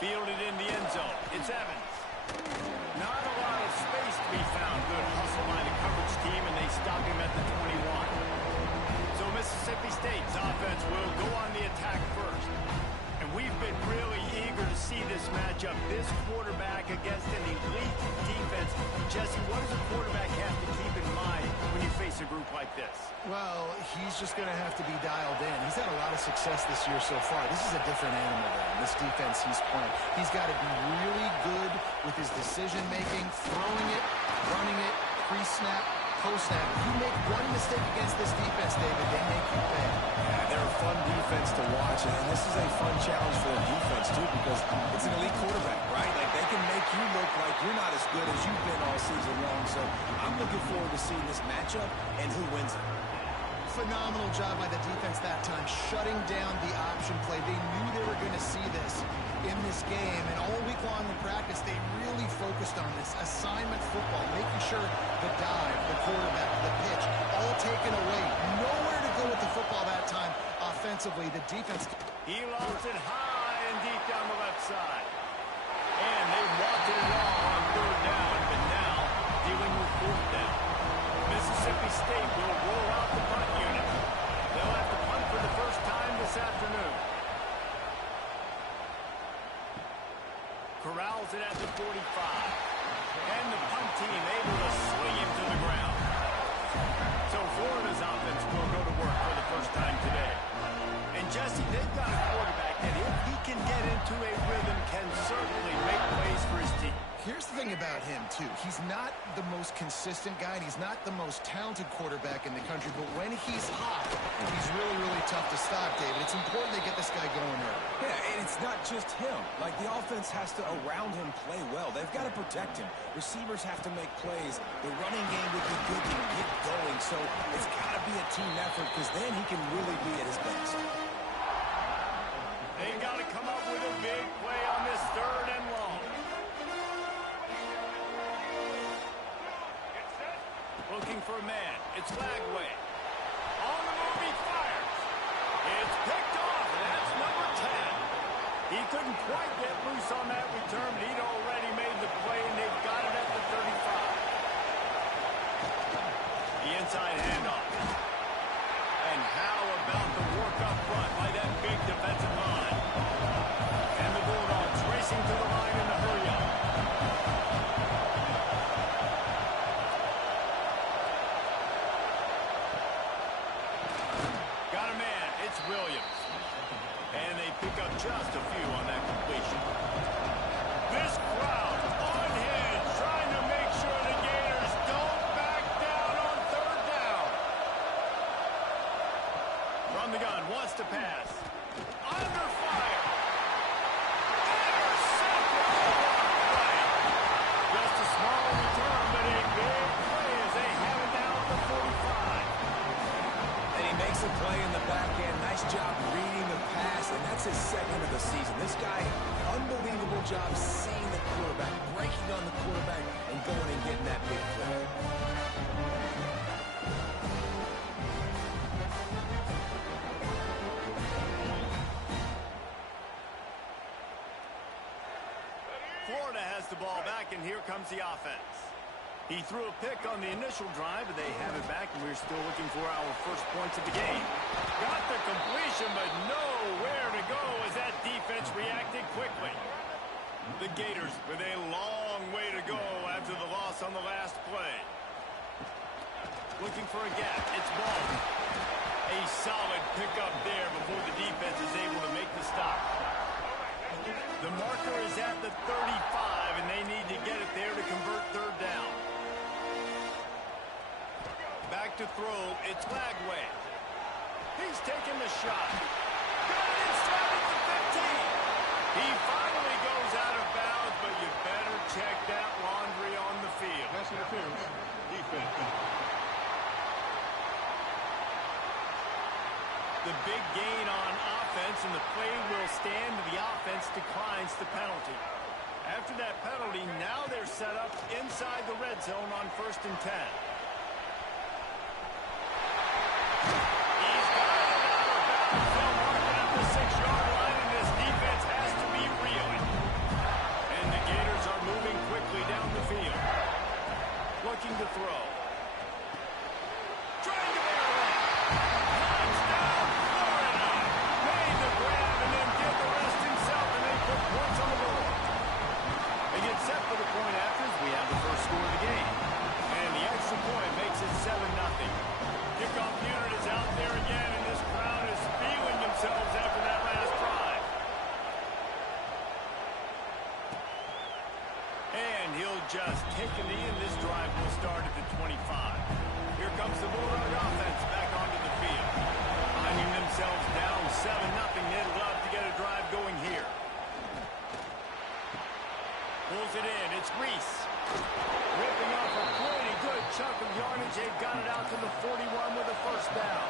Fielded in the end zone. It's Evans. Not a lot of space to be found. Good hustle by the coverage team, and they stop him at the 21. So Mississippi State's offense will go on the attack first. And we've been really eager to see this matchup. This quarterback against an elite defense. Jesse, what does a quarterback have to keep in mind when you face a group like this? Well, he's just going to have to be dialed in. He's had a lot of success this year so far. This is a different animal than this defense he's playing. He's got to be really good with his decision-making, throwing it, running it, pre-snap, post-snap. If you make one mistake against this defense, David, they make you pay. Yeah, they're a fun defense to watch, and this is a fun challenge for the defense, too, because it's an elite quarterback, right? Like, they can make you look like you're not as good as you've been all season long. So I'm looking forward to seeing this matchup and who wins it. Phenomenal job by the defense that time, shutting down the option play. They knew they were going to see this in this game, and all week long in practice, they really focused on this assignment football, making sure the dive, the quarterback, the pitch, all taken away. Nowhere to go with the football that time offensively. The defense... He lofts it high and deep down the left side. And they wanted it all on third down, but now dealing with fourth down. Mississippi State will roll out the punt unit. They'll have to punt for the first time this afternoon. Corrals it at the 45. And the punt team able to swing him to the ground. So Florida's offense will go to work for the first time today. And Jesse, they've got a quarterback that if he can get into a rhythm can certainly make plays for his team. Here's the thing about him, too. He's not the most consistent guy, and he's not the most talented quarterback in the country, but when he's hot, he's really, really tough to stop, David. It's important they get this guy going early. Yeah, and it's not just him. Like, the offense has to, around him, play well. They've got to protect him. Receivers have to make plays. The running game would be good to get going, so it's got to be a team effort, because then he can really be at his best. They got to come up with a big play on this third and long. Looking for a man. It's Lagway. On the move, he fires. It's picked off, and that's number 10. He couldn't quite get loose on that return, but he'd already made the play, and they've got it at the 35. The inside handoff. And how about the work up front by that big defensive line? And the Bulldogs racing to the line in the hurry-up. Got a man. It's Williams. And they pick up just a few on that completion. This crowd unhinged, trying to make sure the Gators don't back down on third down. From the gun, wants to pass. Under fire. Intercepted. Play. Just a small return, but a big play as they have it down at the 45. And he makes a play in the back end. Nice job reading the pass, and that's his second of the season. This guy, unbelievable job seeing the quarterback, breaking on the quarterback, and going and getting that big play. Florida has the ball back, and here comes the offense. He threw a pick on the initial drive, but they have it back, and we're still looking for our first points of the game. Got the completion, but nowhere to go as that defense reacted quickly. The Gators with a long way to go after the loss on the last play. Looking for a gap. It's Ball. A solid pickup there before the defense is able to make the stop. The marker is at the 35, and they need to get it there to convert third down. Back to throw. It's Lagway. He's taking the shot. Got it inside at the 15. He finally goes out of bounds, but you better check that laundry on the field. Pass interference. Defense. The big gain on offense, and the play will stand. The offense declines the penalty. After that penalty, now they're set up inside the red zone on 1st and 10. He's got it out of bounds. They'll mark it at the 6-yard line, and this defense has to be real. points on the board. They get set for the point after as we have the first score of the game. And the extra point makes it 7-0. Kickoff unit is out there again, and this crowd is feeling themselves after that last drive. And he'll just take a knee, and this drive will start at the 25. Here comes the Bulldog offense back onto the field. Finding themselves down 7-0, they'd love to get a drive going here. Pulls it in, it's Reese. Ripping off a pretty good chunk of yardage. They've got it out to the 41 with a first down.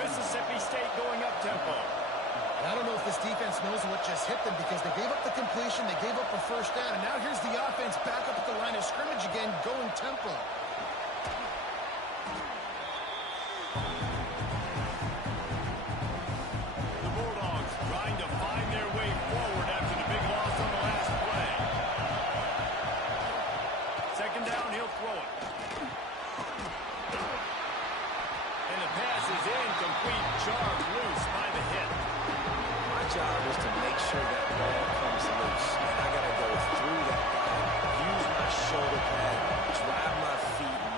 Mississippi State going up tempo. And I don't know if this defense knows what just hit them because they gave up the completion, they gave up a first down, and now here's the offense back up at the line of scrimmage again, going tempo. The Bulldogs trying to find their way forward after the big loss on the last play. Second down, he'll throw it. And the pass is incomplete, jarred loose by the hit. My job is to make sure that ball comes loose. And I got to go through that guy, use my shoulder pad, drive my feet, and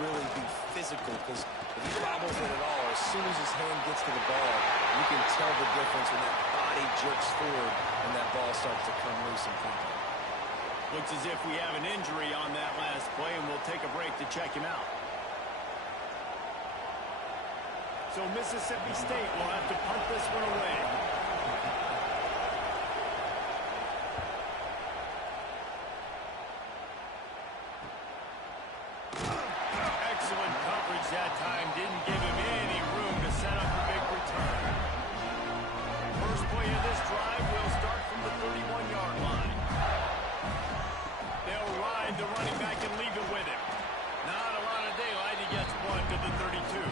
really be physical. Because if he bobbles it at all, as soon as his hand gets to the ball, you can tell the difference when that body jerks forward and that ball starts to come loose and contact. Looks as if we have an injury on that last play, and we'll take a break to check him out. So Mississippi State will have to punt this one away. Excellent coverage that time. Didn't give him any room to set up a big return. First play of this drive will start from the 31-yard line. They'll ride the running back and leave it with him. Not a lot of daylight. He gets one to the 32.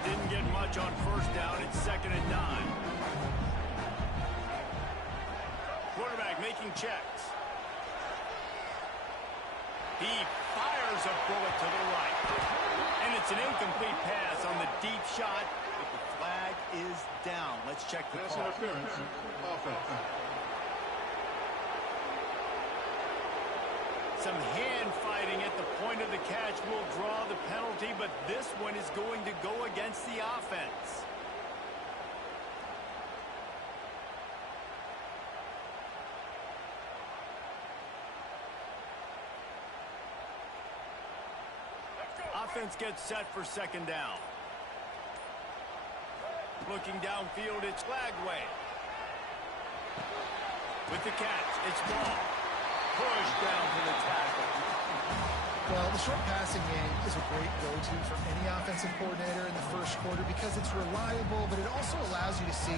Didn't get much on first down. It's 2nd and 9. Quarterback making checks. He fires a bullet to the right. And it's an incomplete pass on the deep shot. But the flag is down. Let's check the call. Interference. Offense. Some hand fighting at the point of the catch will draw the penalty, but this one is going to go against the offense. Offense gets set for 2nd down. Looking downfield, it's Flagway. With the catch, it's Ball. Push down to the tackle. Well, the short passing game is a great go-to for any offensive coordinator in the first quarter because it's reliable, but it also allows you to see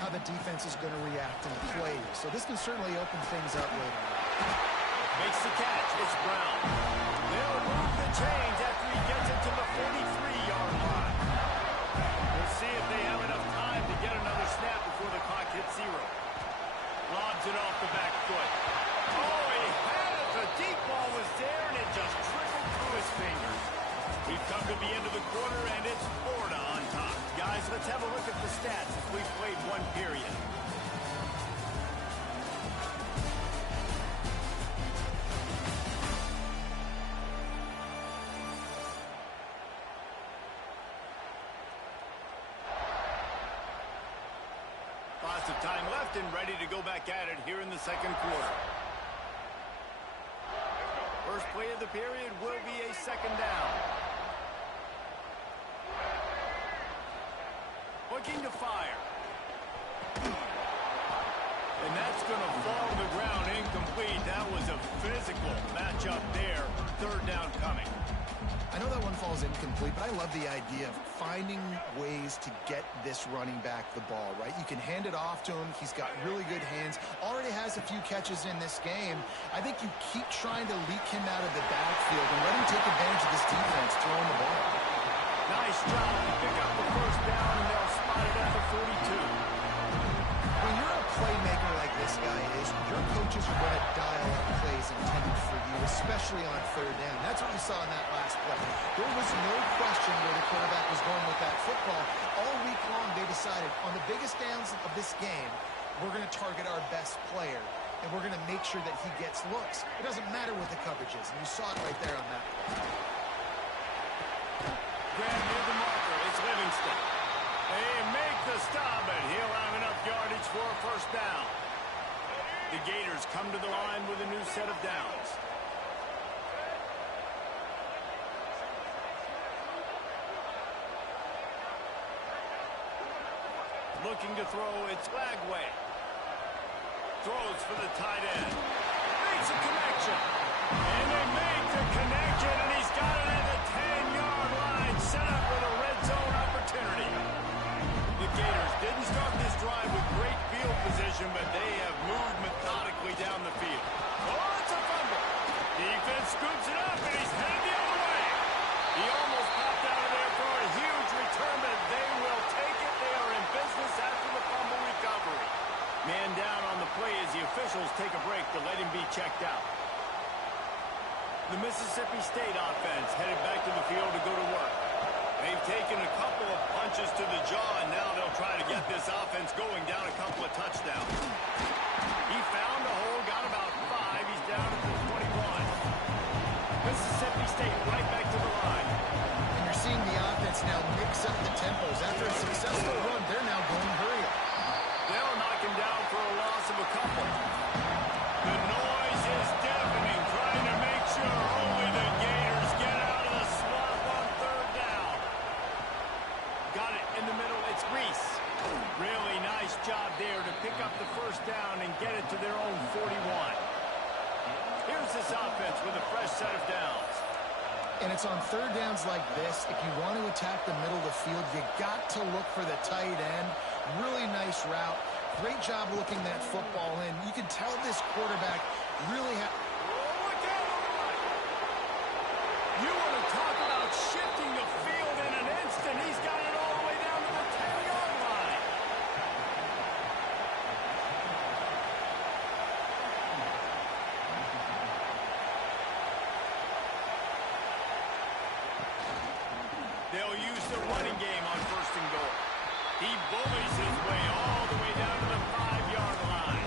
how the defense is going to react in plays. So this can certainly open things up later. Makes the catch. It's Brown. They'll move the chains after he gets it to the 43-yard line. We'll see if they have enough time to get another snap before the clock hits 0. Lobs it off the back foot. Oh, he had it. The deep ball was there, and it just trickled through his fingers. We've come to the end of the quarter, and it's Florida on top. Guys, let's have a look at the stats as we've played one period. Lots of time left and ready to go back at it here in the second quarter. First play of the period will be a 2nd down. Looking to fire. And that's going to fall to the ground incomplete. That was a physical matchup there. 3rd down coming. I know that one falls incomplete, but I love the idea of finding ways to get this running back the ball, right? You can hand it off to him. He's got really good hands. Already has a few catches in this game. I think you keep trying to leak him out of the backfield and let him take advantage of this defense throwing the ball. Nice job to pick up the first down, and they'll spot it at the 42. When you're a playmaker like this guy is, your coaches are going to dial up plays intended for you, especially on 3rd down. That's what we saw in that last play. There was no question where the quarterback was going with that football. All week long, they decided on the biggest downs of this game, we're going to target our best player, and we're going to make sure that he gets looks. It doesn't matter what the coverage is, and you saw it right there on that play. Grab near the marker. It's Livingston. They make the stop, and he'll have enough yardage for a first down. The Gators come to the line with a new set of downs. Looking to throw, it's Lagway. Throws for the tight end. Makes a connection. And they make the connection, and he's got it at the 10-yard line, set up with a red zone opportunity. The Gators didn't start this drive with great field position, but they have moved methodically down the field. Oh, it's a fumble. Defense scoops it up, and he's headed the other way. He almost popped out of there for a huge return, but they will take it. They are in business after the fumble recovery. Man down on the play as the officials take a break to let him be checked out. The Mississippi State offense headed back to the field to go to work. They've taken a couple of punches to the jaw, and now they'll try to get this offense going down a couple of touchdowns. He found a hole, got about 5. He's down at the 21. Mississippi State right back to the line. And you're seeing the offense now mix up the tempos. After a successful run, they're now going hurry up. They'll knock him down for a loss of a couple. The noise is deafening, trying to make sure only the Gators get out of the swamp on third down. Got it in the middle. It's Reese. Really nice job there to pick up the first down and get it to their own 41. Here's this offense with a fresh set of downs. And it's on third downs like this. If you want to attack the middle of the field, you got to look for the tight end. Really nice route. Great job looking that football in. You can tell this quarterback really Look out on the right. You want to talk about shifting the field in an instant. He's got it all the way down to the 10-yard line. They'll use the running game on first and goal. He bullies his way all the way down to the 5-yard line.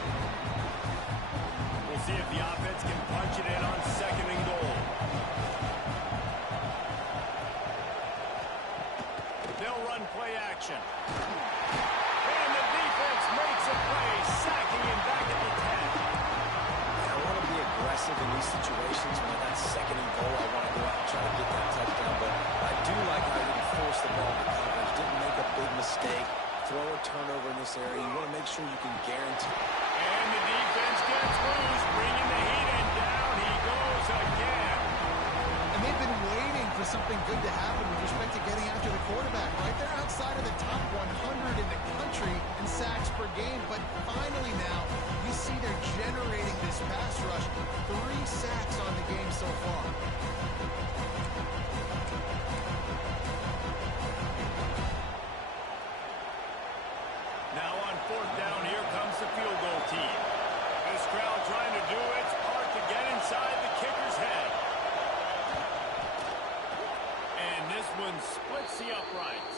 We'll see if the offense can punch it in on second and goal. They'll run play action. And the defense makes a play, sacking him back at the 10. I want to be aggressive in these situations. When I got second and goal, I want to go out and try to get that touchdown. But I do like how he didn't force the ball to coverage, didn't make a big mistake, throw a turnover in this area. You want to make sure you can guarantee. And the defense gets loose, bringing the heat, and down he goes again. And they've been waiting for something good to happen with respect to getting after the quarterback. Right there outside of the top 100 in the country in sacks per game. But finally now, you see they're generating this pass rush. 3 sacks on the game so far. Now on fourth down, here comes the field goal team. This crowd trying to do its part to get inside the kicker's head. And this one splits the uprights.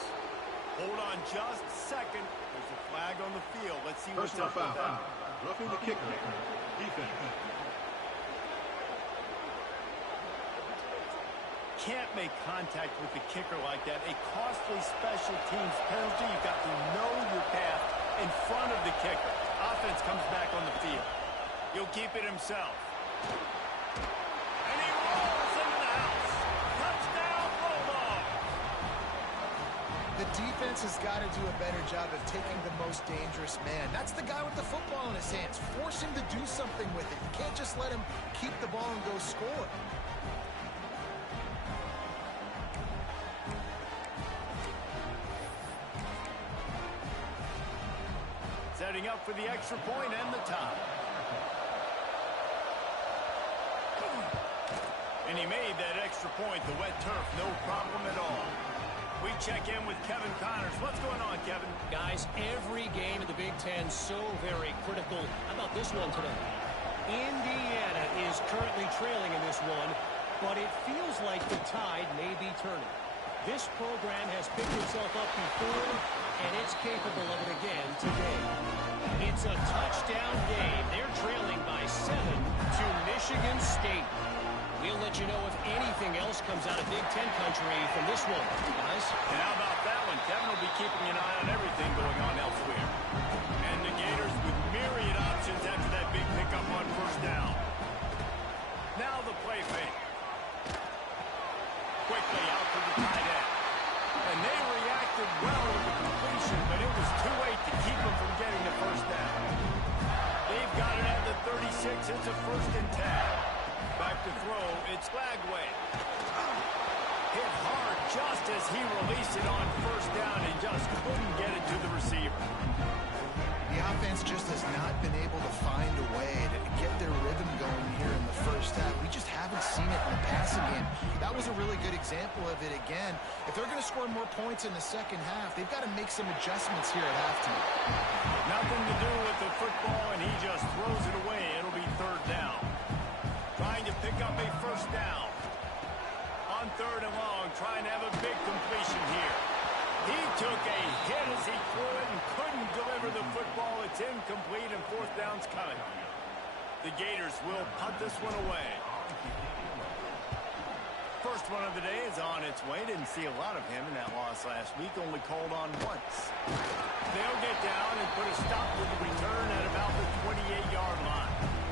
Hold on just a second. There's a flag on the field. Let's see what's up with that. Roughing the kicker. Defense. Can't make contact with the kicker like that. A costly special teams penalty. You've got to know your path in front of the kicker. Offense comes back on the field. He'll keep it himself. And he rolls into the house. Touchdown, Bulldog. The defense has got to do a better job of taking the most dangerous man. That's the guy with the football in his hands. Force him to do something with it. You can't just let him keep the ball and go score. Setting up for the extra point and the tie. And he made that extra point. The wet turf, no problem at all. We check in with Kevin Connors. What's going on, Kevin? Guys, every game in the Big Ten so very critical. How about this one today? Indiana is currently trailing in this one, but it feels like the tide may be turning. This program has picked itself up before, and it's capable of it again today. It's a touchdown game. They're trailing by 7 to Michigan State. We'll let you know if anything else comes out of Big Ten country from this one, guys. And how about that one? Kevin will be keeping an eye on everything going on elsewhere. And the Gators with myriad options after that big pickup on first down. Now the play fake. Quickly out to the tight end. And they reacted well with the completion, but it was too late to keep them from getting the first down. They've got it at the 36. It's a 1st and 10. Back to throw, it's Lagway. Hit hard just as he released it on first down and just couldn't get it to the receiver. The offense just has not been able to find a way to get their rhythm going here in the first half. We just haven't seen it in the passing game. That was a really good example of it again. If they're going to score more points in the second half, they've got to make some adjustments here at halftime. Nothing to do with the football, and he just throws it away. It'll be 3rd down. Trying to pick up a first down. On 3rd and long, trying to have a big completion here. He took a hit as he threw it and couldn't deliver the football. It's incomplete, and 4th down's coming. The Gators will punt this one away. First one of the day is on its way. Didn't see a lot of him in that loss last week. Only called on once. They'll get down and put a stop to the return at about the 28-yard line.